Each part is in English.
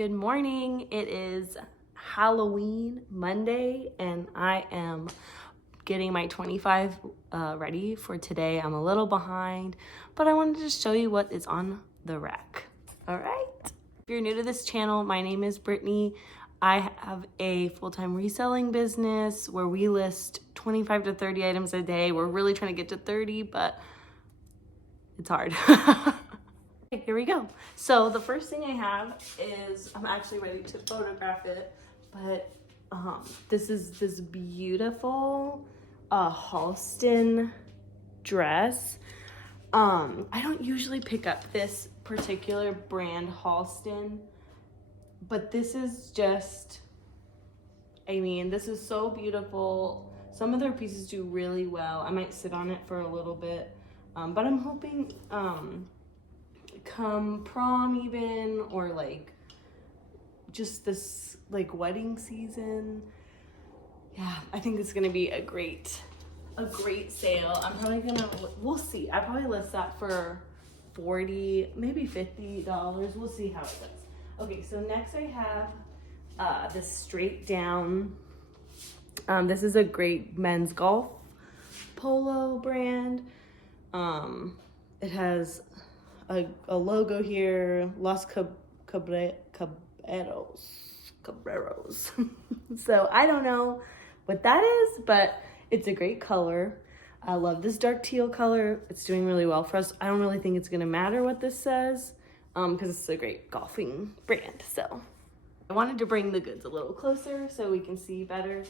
Good morning. It is Halloween Monday and I am getting my 25 ready for today. I'm a little behind, but I wanted to show you what is on the rack. All right. If you're new to this channel, my name is Brittany. I have a full-time reselling business where we list 25 to 30 items a day. We're really trying to get to 30, but it's hard. Here we go. So the first thing I have is, I'm actually ready to photograph it, but this is this beautiful Halston dress. I don't usually pick up this particular brand Halston, but this is just, I mean, this is so beautiful. Some of their pieces do really well. I might sit on it for a little bit, but I'm hoping come prom even, or like just this like wedding season. Yeah, I think it's gonna be a great sale. I'm probably gonna, we'll see. I probably list that for $40, maybe $50. We'll see how it goes. Okay, so next I have this straight down. This is a great men's golf polo brand. It has a logo here, Los Cabreros. So I don't know what that is, but it's a great color. I love this dark teal color. It's doing really well for us. I don't really think it's gonna matter what this says, because it's a great golfing brand. So I wanted to bring the goods a little closer so we can see better.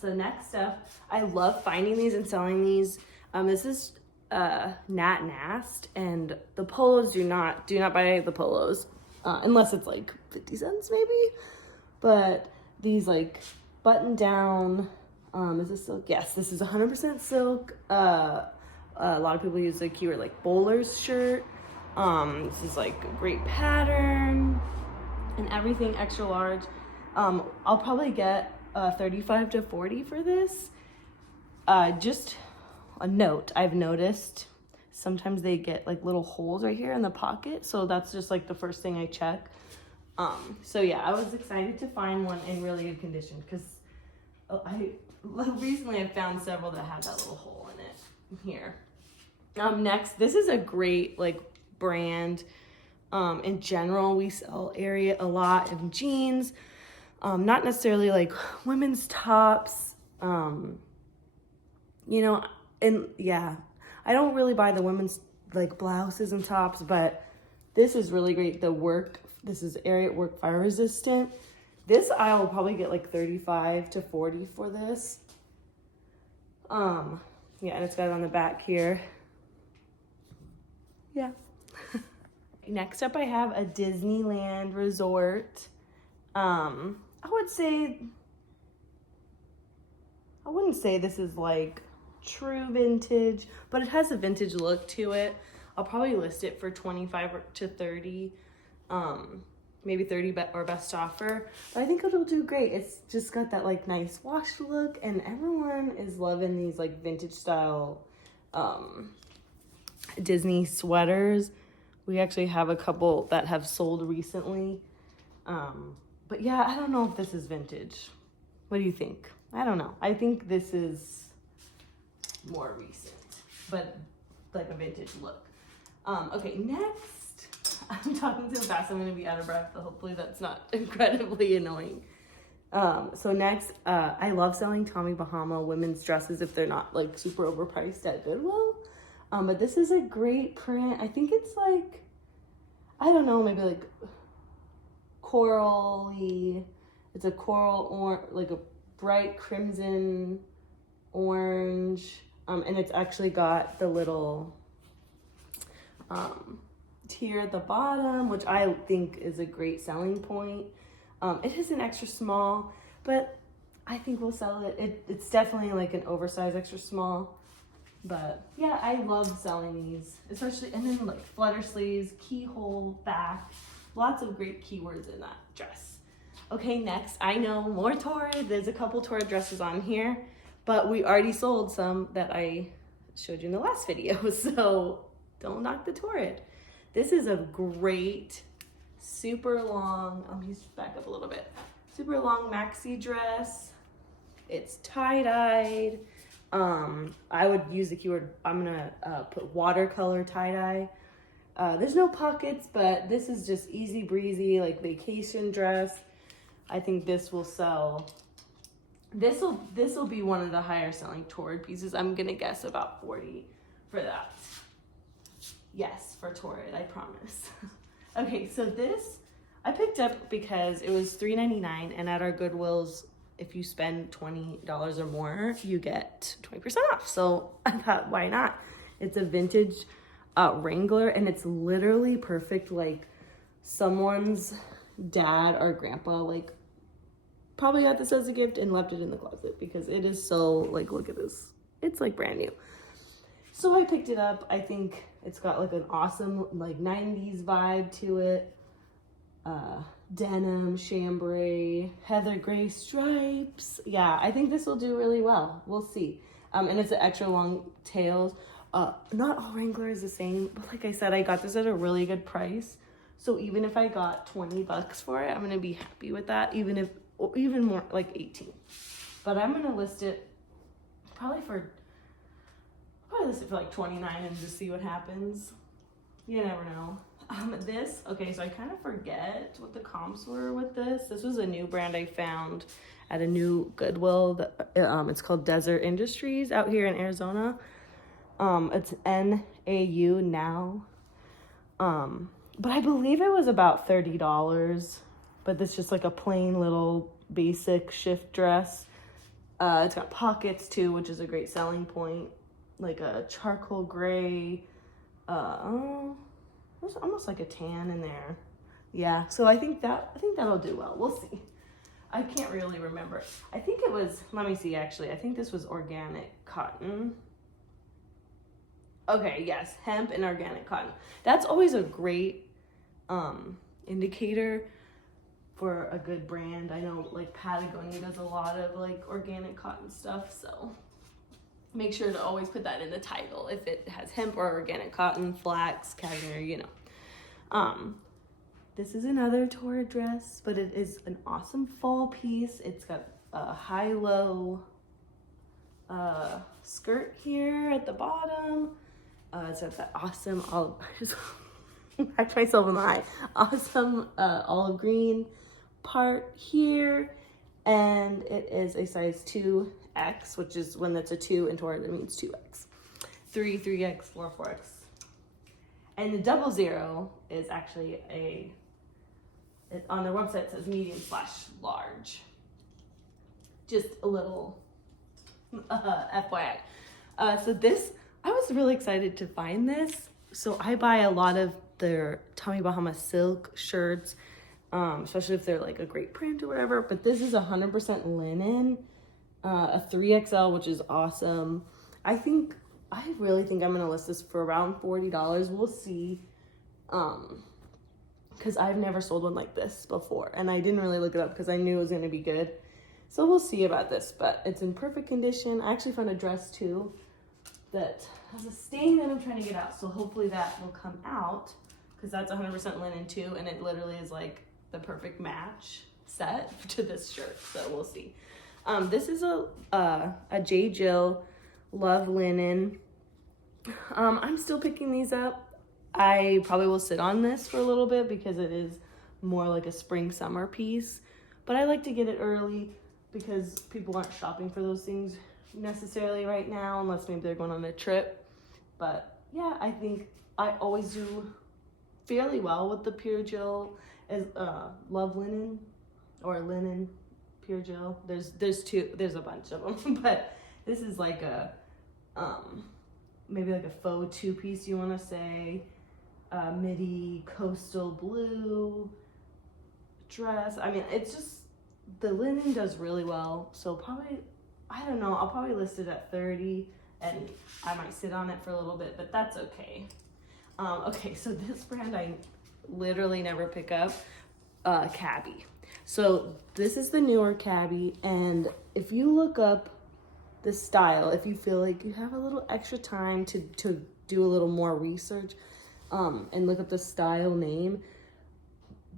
So next up, I love finding these and selling these. This is Nat Nast, and the polos do not buy the polos unless it's like 50 cents maybe, but these like button down, is this silk? Yes, this is 100% silk. A lot of people use the keyword like bowler's shirt. This is like a great pattern and everything extra large. I'll probably get 35 to 40 for this. Just a note, I've noticed sometimes they get like little holes right here in the pocket, so that's just like the first thing I check. So yeah, I was excited to find one in really good condition, because recently I found several that had that little hole in it here. Next, this is a great like brand. In general, we sell area a lot of jeans, not necessarily like women's tops, you know. And yeah, I don't really buy the women's like blouses and tops, but this is really great. This is area work fire resistant. This I will probably get like 35 to 40 for this. Yeah, and it's got it on the back here. Yeah. Next up, I have a Disneyland resort. I wouldn't say this is like true vintage, but it has a vintage look to it. I'll probably list it for 25 to 30, maybe 30 or best offer, but I think it'll do great. It's just got that like nice wash look, and everyone is loving these like vintage style Disney sweaters. We actually have a couple that have sold recently, but yeah, I don't know if this is vintage. What do you think? I don't know. I think this is more recent, but like a vintage look. Okay, next, I'm talking so fast I'm gonna be out of breath, but hopefully that's not incredibly annoying. So next, I love selling Tommy Bahama women's dresses if they're not like super overpriced at Goodwill. But this is a great print. I think it's like, I don't know, maybe like corally. It's a coral or like a bright crimson orange. And it's actually got the little tier at the bottom, which I think is a great selling point. It is an extra small, but I think we'll sell it. It's definitely like an oversized extra small, but yeah, I love selling these, especially, and then like flutter sleeves, keyhole, back, lots of great keywords in that dress. Okay, next, I know more Torrid. There's a couple Torrid dresses on here, but we already sold some that I showed you in the last video, so don't knock the Torrid. This is a great super long, he's back up a little bit, super long maxi dress. It's tie-dyed. I would use the keyword, I'm gonna put watercolor tie-dye. There's no pockets, but this is just easy breezy, like vacation dress. I think this will sell. This will be one of the higher selling Torrid pieces. I'm gonna guess about 40 for that. Yes, for Torrid, I promise. Okay, so this I picked up because it was $3.99, and at our Goodwills, if you spend $20 or more, you get 20% off. So I thought, why not? It's a vintage Wrangler, and it's literally perfect, like someone's dad or grandpa like probably got this as a gift and left it in the closet, because it is so, like, look at this, it's like brand new. So I picked it up. I think it's got like an awesome like 90s vibe to it. Denim, chambray, heather gray stripes. Yeah, I think this will do really well. We'll see. And it's an extra long tails. Not all Wrangler is the same, but like I said, I got this at a really good price. So even if I got $20 for it, I'm gonna be happy with that. Even more, like 18. But I'm gonna list it probably list it for like 29 and just see what happens. You never know. Okay, so I kind of forget what the comps were with this. This was a new brand I found at a new Goodwill. It's called Desert Industries out here in Arizona. It's NAU now. But I believe it was about $30. But this just like a plain little basic shift dress. It's got pockets too, which is a great selling point. Like a charcoal gray, there's almost like a tan in there. Yeah, so I think that'll do well. We'll see. I can't really remember. I think it was, let me see actually. I think this was organic cotton. Okay, yes, hemp and organic cotton. That's always a great indicator for a good brand. I know like Patagonia does a lot of like organic cotton stuff, so make sure to always put that in the title if it has hemp or organic cotton, flax, cashmere, you know. This is another Torrid dress, but it is an awesome fall piece. It's got a high-low skirt here at the bottom. It's got that awesome olive, I just whacked myself in the eye. Awesome olive green part here. And it is a size 2X, which is when that's a 2 in Torrid, it means 2X. 3X, 4X. And the 00 is actually on their website it says medium/large. Just a little FYI. So this, I was really excited to find this. So I buy a lot of their Tommy Bahama silk shirts, especially if they're like a great print or whatever. But this is 100% linen, a 3XL, which is awesome. I really think I'm gonna list this for around $40. We'll see, because I've never sold one like this before, and I didn't really look it up because I knew it was gonna be good. So we'll see about this, but it's in perfect condition. I actually found a dress too that has a stain that I'm trying to get out, so hopefully that will come out, because that's 100% linen too, and it literally is like the perfect match set to this shirt, so we'll see. This is a J. Jill Love Linen. I'm still picking these up. I probably will sit on this for a little bit because it is more like a spring summer piece, but I like to get it early because people aren't shopping for those things necessarily right now, unless maybe they're going on a trip. But yeah, I think I always do fairly well with the Pure Jill as Love Linen or Linen Pure Jill. There's a bunch of them, but this is like a maybe like a faux two-piece, you want to say, midi coastal blue dress. I mean, it's just, the linen does really well, so probably, I don't know, I'll probably list it at 30 and I might sit on it for a little bit, but that's okay. Okay, so this brand I literally never pick up, Cabby. So this is the newer Cabby, and if you look up the style, if you feel like you have a little extra time to do a little more research and look up the style name,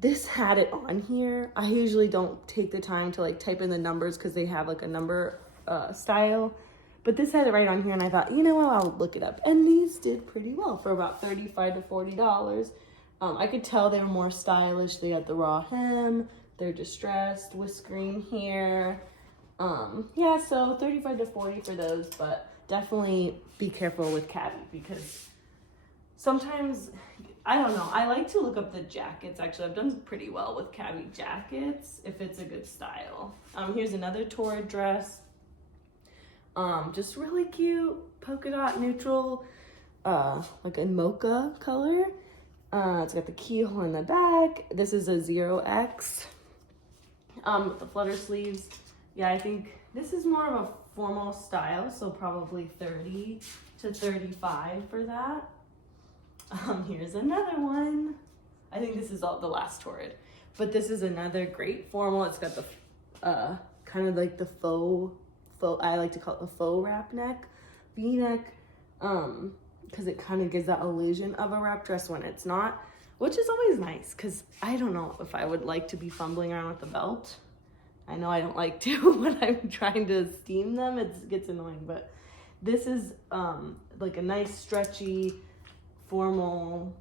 this had it on here. I usually don't take the time to like type in the numbers because they have like a number style. But this had it right on here, and I thought, you know what, I'll look it up. And these did pretty well for about $35 to $40. I could tell they were more stylish. They got the raw hem, they're distressed, whiskering hair. Yeah, so $35 to $40 for those, but definitely be careful with cabbie because sometimes, I don't know, I like to look up the jackets. Actually, I've done pretty well with cabbie jackets if it's a good style. Here's another torrid dress. Just really cute, polka dot neutral, like a mocha color. It's got the keyhole in the back. This is a 0X, with the flutter sleeves. Yeah, I think this is more of a formal style, so probably $30 to $35 for that. Here's another one. I think this is all the last torrid, but this is another great formal. It's got the, kind of like the faux, I like to call it the faux wrap neck, V-neck, because it kind of gives that illusion of a wrap dress when it's not, which is always nice, because I don't know if I would like to be fumbling around with the belt. I know I don't like to when I'm trying to steam them, it gets annoying, but this is like a nice stretchy, formal,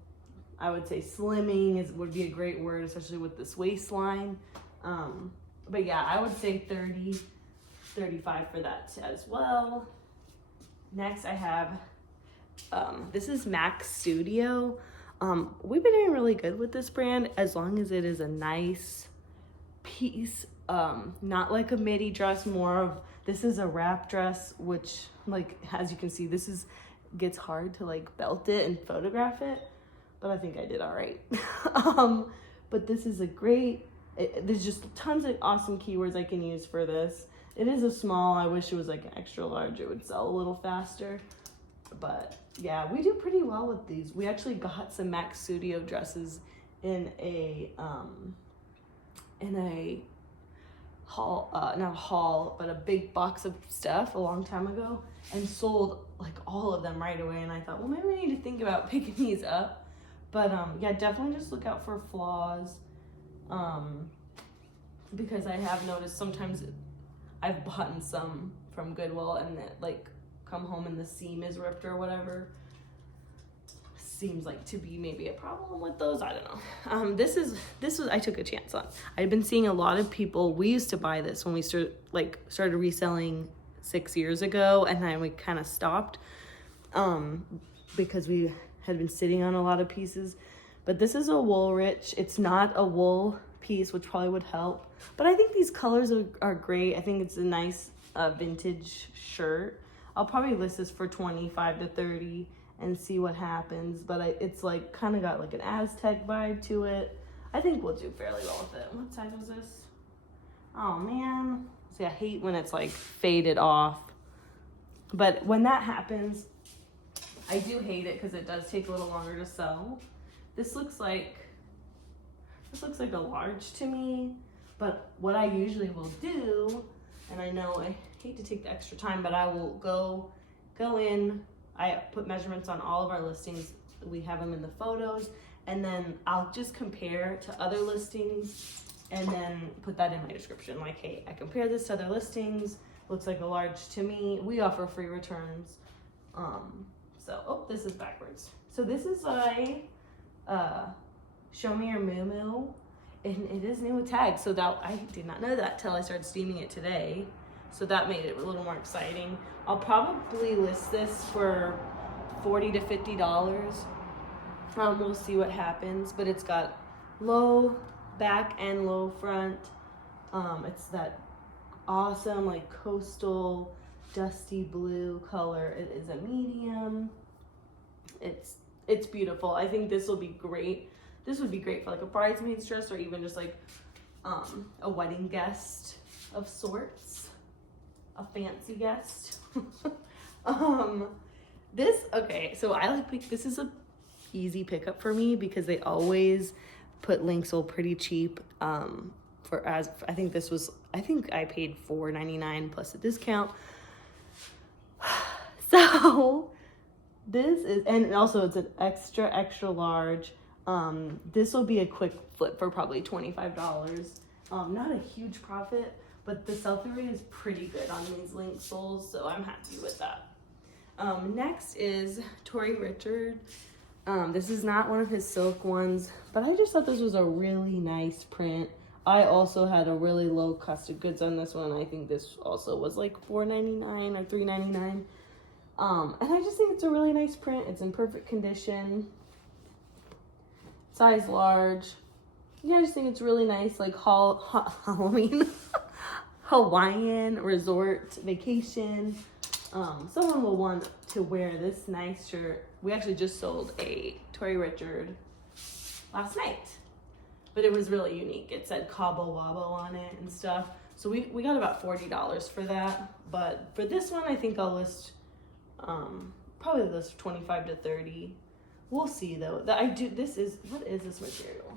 I would say slimming would be a great word, especially with this waistline. But yeah, I would say $30, $35 for that as well. Next I have, this is Max Studio. We've been doing really good with this brand as long as it is a nice piece, not like a midi dress, more of, this is a wrap dress, which like, as you can see, gets hard to like belt it and photograph it, but I think I did all right. But this is a great, there's just tons of awesome keywords I can use for this. It is a small. I wish it was like an extra large. It would sell a little faster. But yeah, we do pretty well with these. We actually got some Max Studio dresses in a haul, not a haul, but a big box of stuff a long time ago, and sold like all of them right away. And I thought, well, maybe we need to think about picking these up. But yeah, definitely just look out for flaws, because I have noticed sometimes I've bought some from Goodwill and it like come home and the seam is ripped or whatever. Seems like to be maybe a problem with those. I don't know. This was I took a chance on. I've been seeing a lot of people. We used to buy this when we started reselling 6 years ago, and then we kind of stopped because we had been sitting on a lot of pieces. But this is a wool rich. It's not a wool piece, which probably would help. But I think these colors are great. I think it's a nice vintage shirt. I'll probably list this for $25 to $30 and see what happens. But it's like kind of got like an Aztec vibe to it. I think we'll do fairly well with it. What size was this? Oh man. See, I hate when it's like faded off. But when that happens, I do hate it because it does take a little longer to sew. This looks like a large to me, but what I usually will do, and I know I hate to take the extra time, but I will go in, I put measurements on all of our listings. We have them in the photos, and then I'll just compare to other listings and then put that in my description. Like, hey, I compare this to other listings. Looks like a large to me. We offer free returns. Oh, this is backwards. So this is Show Me Your Moo Moo, and it is new with tags. So that, I did not know that till I started steaming it today. So that made it a little more exciting. I'll probably list this for $40 to $50. We'll see what happens, but it's got low back and low front. It's that awesome like coastal dusty blue color. It is a medium. It's beautiful. I think this will be great. This would be great for like a bridesmaid's dress, or even just like a wedding guest of sorts, a fancy guest. Okay, so I like, this is a easy pickup for me because they always put links sold pretty cheap. I think I paid $4.99 plus a discount. So this is, and also it's an extra large. This will be a quick flip for probably $25. Not a huge profit, but the sell-through rate is pretty good on these link soles, so I'm happy with that. Next is Tory Richard. This is not one of his silk ones, but I just thought this was a really nice print. I also had a really low cost of goods on this one. I think this also was like $4.99 or $3.99. And I just think it's a really nice print. It's in perfect condition. Size large. Yeah, I just think it's really nice, like Halloween, Hawaiian resort vacation. Someone will want to wear this nice shirt. We actually just sold a Tory Richard last night, but it was really unique. It said Cabo Wabo on it and stuff. So we got about $40 for that. But for this one, I think I'll list, probably list 25 to 30. We'll see though. What is this material?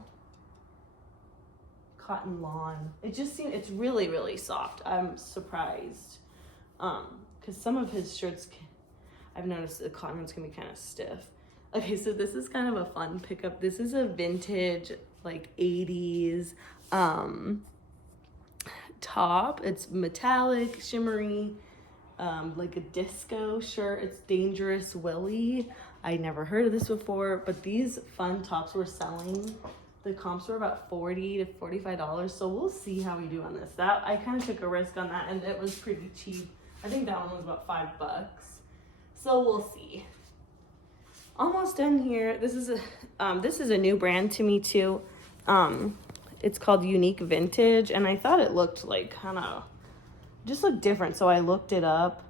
Cotton lawn. It just seems, it's really, really soft. I'm surprised. Because some of his shirts, I've noticed the cotton ones can be kind of stiff. Okay, so this is kind of a fun pickup. This is a vintage, like 80s top. It's metallic, shimmery, like a disco shirt. It's Dangerous Willie. I never heard of this before, but these fun tops were selling. The comps were about $40 to $45, so we'll see how we do on this. That I kind of took a risk on that, and it was pretty cheap. I think that one was about $5, so we'll see. Almost done here. This is a new brand to me too. It's called Unique Vintage, and I thought it looked like kind of just looked different, so I looked it up.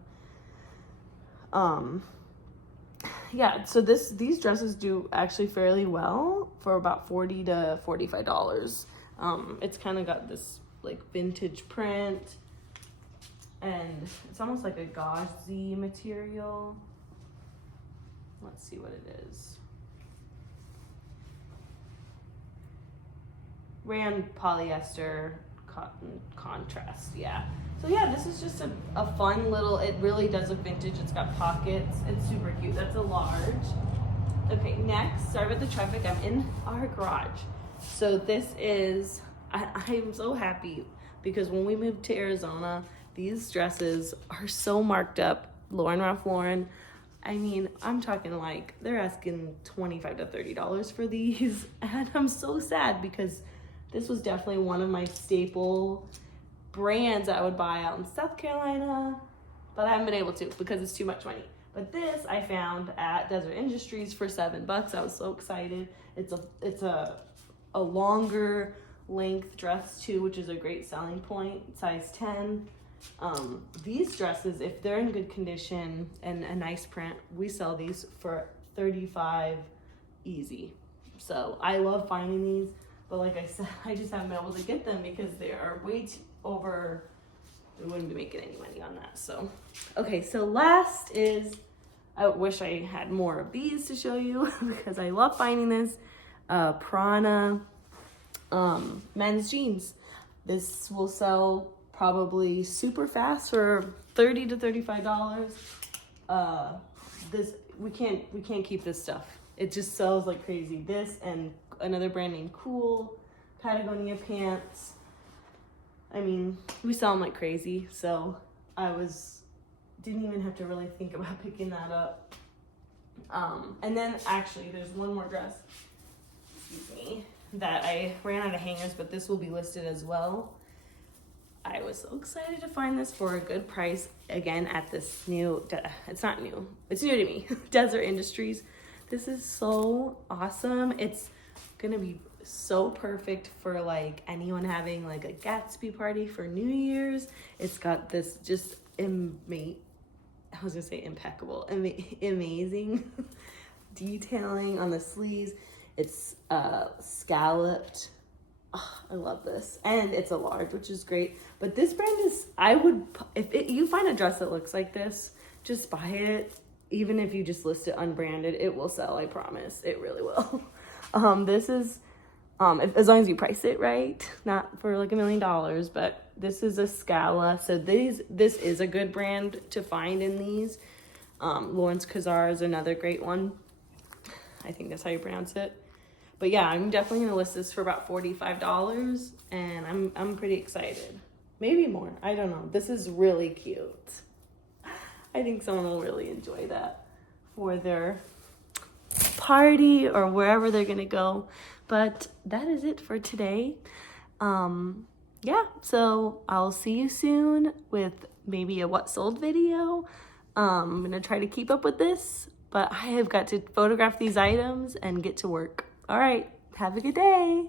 Yeah, so these dresses do actually fairly well for about $40 to $45. It's kind of got this like vintage print, and it's almost like a gauzy material. Let's see what it is. Rayon polyester cotton contrast, yeah. So yeah, this is just a fun little, it really does a vintage. It's got pockets. It's super cute. That's a large. Okay, next, sorry about the traffic. I'm in our garage. So this is, I am so happy because when we moved to Arizona, these dresses are so marked up. Ralph Lauren. I mean, I'm talking like, they're asking $25 to $30 for these. And I'm so sad because this was definitely one of my staple brands I would buy out in South Carolina, but I haven't been able to because it's too much money. But this I found at Desert Industries for $7. I was so excited. It's a longer length dress too, which is a great selling point, size 10. These dresses, if they're in good condition and a nice print, we sell these for $35 easy. So I love finding these, but like I said, I just haven't been able to get them because they are way too over. We wouldn't be making any money on that. So okay, so last is, I wish I had more of these to show you because I love finding this. Prana men's jeans. This will sell probably super fast for $30 to $35. We can't keep this stuff. It just sells like crazy. This and another brand named Cool, Patagonia pants. I mean, we sell them like crazy, so didn't even have to really think about picking that up. And then actually there's one more dress, excuse me, that I ran out of hangers, but this will be listed as well. I was so excited to find this for a good price again at this it's not new, it's new to me, Desert Industries. This is so awesome. It's gonna be so perfect for like anyone having like a Gatsby party for New Year's. It's got this just impeccable, amazing detailing on the sleeves. It's scalloped. Oh, I love this, and it's a large, which is great. But this brand is, if you find a dress that looks like this, just buy it. Even if you just list it unbranded, it will sell. I promise, it really will. This is, as long as you price it right, not for like $1 million, but this is a Scala. So this is a good brand to find in these. Lawrence Kazar is another great one. I think that's how you pronounce it. But yeah, I'm definitely gonna list this for about $45, and I'm pretty excited. Maybe more, I don't know. This is really cute. I think someone will really enjoy that for their party or wherever they're gonna go. But that is it for today. Yeah, so I'll see you soon with maybe a what sold video. I'm gonna try to keep up with this, but I have got to photograph these items and get to work. All right, have a good day.